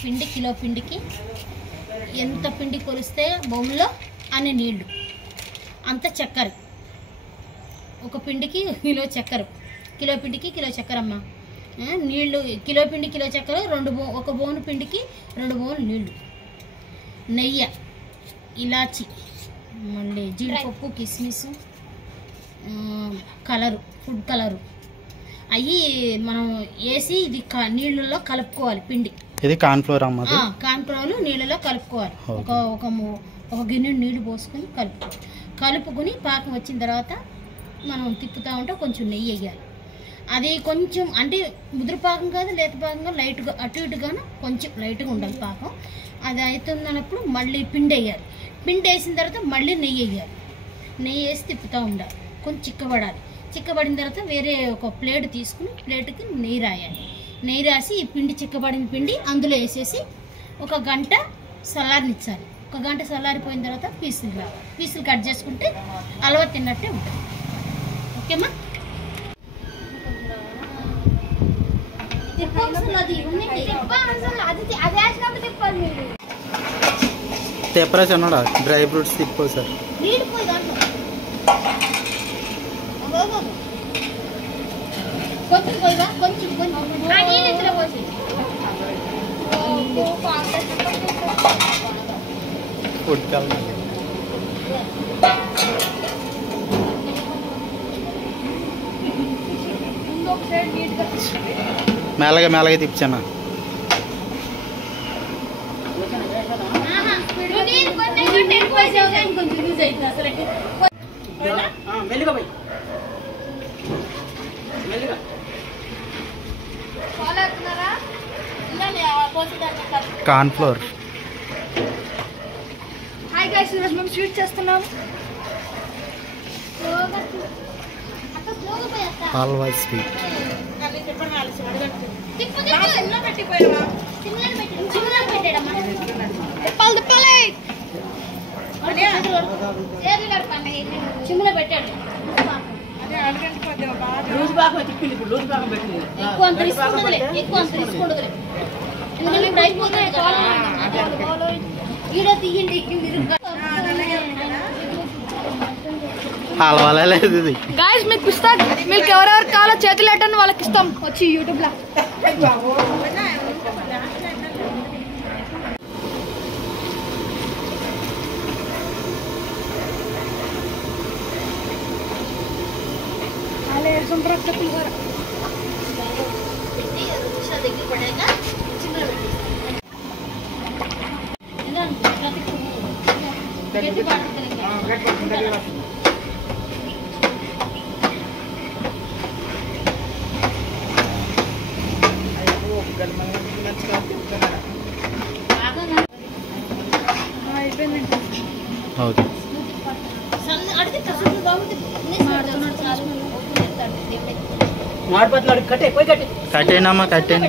పిండి కిలో పిండికి ఎంత పిండి కొలిస్తే బౌల్లో అన్ని నీళ్లు, అంత చక్కెర. ఒక పిండికి కిలో చక్కెర, కిలో పిండికి కిలో చక్కెర అమ్మ. నీళ్లు కిలో పిండి కిలో చక్కెర, ఒక బౌను పిండికి 2 బౌన్లు నీళ్లు. నెయ్యి, ఇలాచి, మళ్ళీ జీడిపప్పు, కిస్మిస్, కలరు, ఫుడ్ కలరు అవి మనం వేసి ఇది నీళ్ళలో కలుపుకోవాలి. పిండి ఇది కార్న్ఫ్లోర్ అమ్మ. కార్న్ఫ్లోర్ నీళ్ళలో కలుపుకోవాలి. ఒక గిన్నె నీళ్లు పోసుకొని కలుపుకొని పాకం వచ్చిన తర్వాత మనం తిప్పుతూ ఉంటే కొంచెం నెయ్యి వేయాలి. అది కొంచెం అంటే ముద్ర పాకం కాదు, లేత పాకంగా లైట్గా అటు ఇటుగాను కొంచెం లైట్గా ఉండాలి పాకం. అది అవుతున్నప్పుడు మళ్ళీ పిండి వేయాలి. పిండి వేసిన తర్వాత మళ్ళీ నెయ్యి వేయాలి. నెయ్యి వేసి తిప్పుతూ ఉండాలి. కొంచెం చిక్కబడాలి. చిక్కబడిన తర్వాత వేరే ఒక ప్లేట్ తీసుకుని ప్లేట్కి నెయ్యి రాయాలి. నెయ్యి రాసి ఈ పిండి చిక్కబడిన పిండి అందులో వేసేసి 1 గంట చల్లారనిచ్చాలి. 1 గంట చల్లారిపోయిన తర్వాత పీసులు రావాలి. పీసులు కట్ చేసుకుంటే హల్వా తిన్నట్టే ఉంటుంది. ఓకేమ్మా. తెప్పరా చిన్నడా డ్రై ఫ్రూట్స్ తిప్పో సార్. కొంచెం పోయివా, కొంచెం నీళ్ళు ఇందులో పోసి ఫుడ్ కలర్ మెల్లగా మెల్లగా తిప్పాను. కార్న్ఫ్లోర్. హాయ్ గైస్, ఈరోజు మేము స్వీట్ చేస్తున్నాం. హల్వా స్వీట్. చిమ్ములో పెట్టాడు. ఎక్కువ అంత తీసుకుంటుందిలే, ఎక్కువ అంత తీసుకుంటుందిలే. ఈడో తీయండి. హల్వాలే లేదు ఇది. గైస్ మీకు పిస్తా మిల్క్ ఎవరెవరు కావాలో చేతులు పెట్టండి, వాళ్ళకి ఇస్తాం వచ్చి యూట్యూబ్ లో. ఓకే. కట్టేనమ్మా కట్టేను.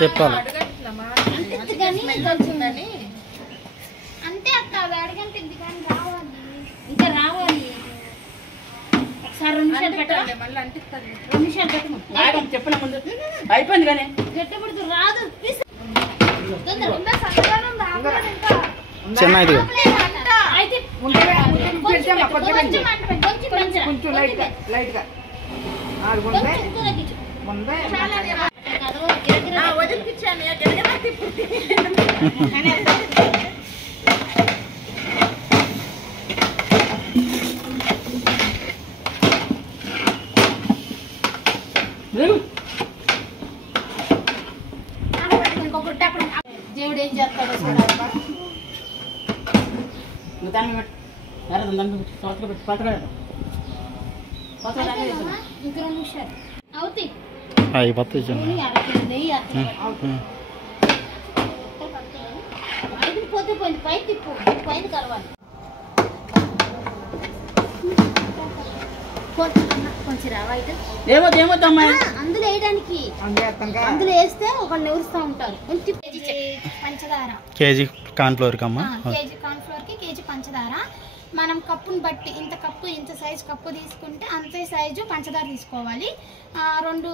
చెప్పాలి అంటే అక్క అడగంటే ఇంకా రావాలి. ఒకసారి 2 నిమిషాలు పెట్టాలి. 2 నిమిషాలు పెట్టు చెప్పిన ముందు అయిపోయింది కానీ గట్టిపడుతూ రాదు. చిన్న ఇది దేవుడు ఏం చేస్తాడో ఇంకా 2 నిమిషాలు అవుతాయి. అయిపోతాయి. పోతే పోయింది. పై తిప్పు, పైన కలవాలి. కొంచెం రావాయితే అందులో వేయడానికి. అందులో వేస్తే ఒకళ్ళు ఎవరుస్తూ ఉంటారు. కొంచెం పంచదార, కేజీ కార్న్ఫ్లోర్ కమ్మా. కేజీ కార్న్ఫ్లోర్ కి కేజీ పంచదార. మనం కప్పుని బట్టి ఇంత సైజు కప్పు తీసుకుంటే అంతే సైజు పంచదార తీసుకోవాలి. రెండు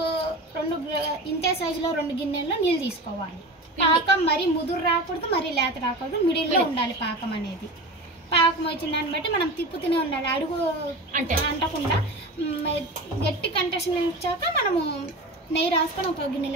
ఇంతే సైజులో 2 గిన్నెల్లో నీళ్ళు తీసుకోవాలి. పాకం మరీ ముదురు రాకూడదు, మరీ లేత రాకూడదు, మిడిల్లో ఉండాలి పాకం అనేది. పాకం వచ్చిన దాన్ని బట్టి మనం తిప్పుతూనే ఉండాలి, అడుగు అంటకుండా. గట్టి కంటెషన్ ఇచ్చాక మనము నెయ్యి రాసుకొని ఒక గిన్నెలో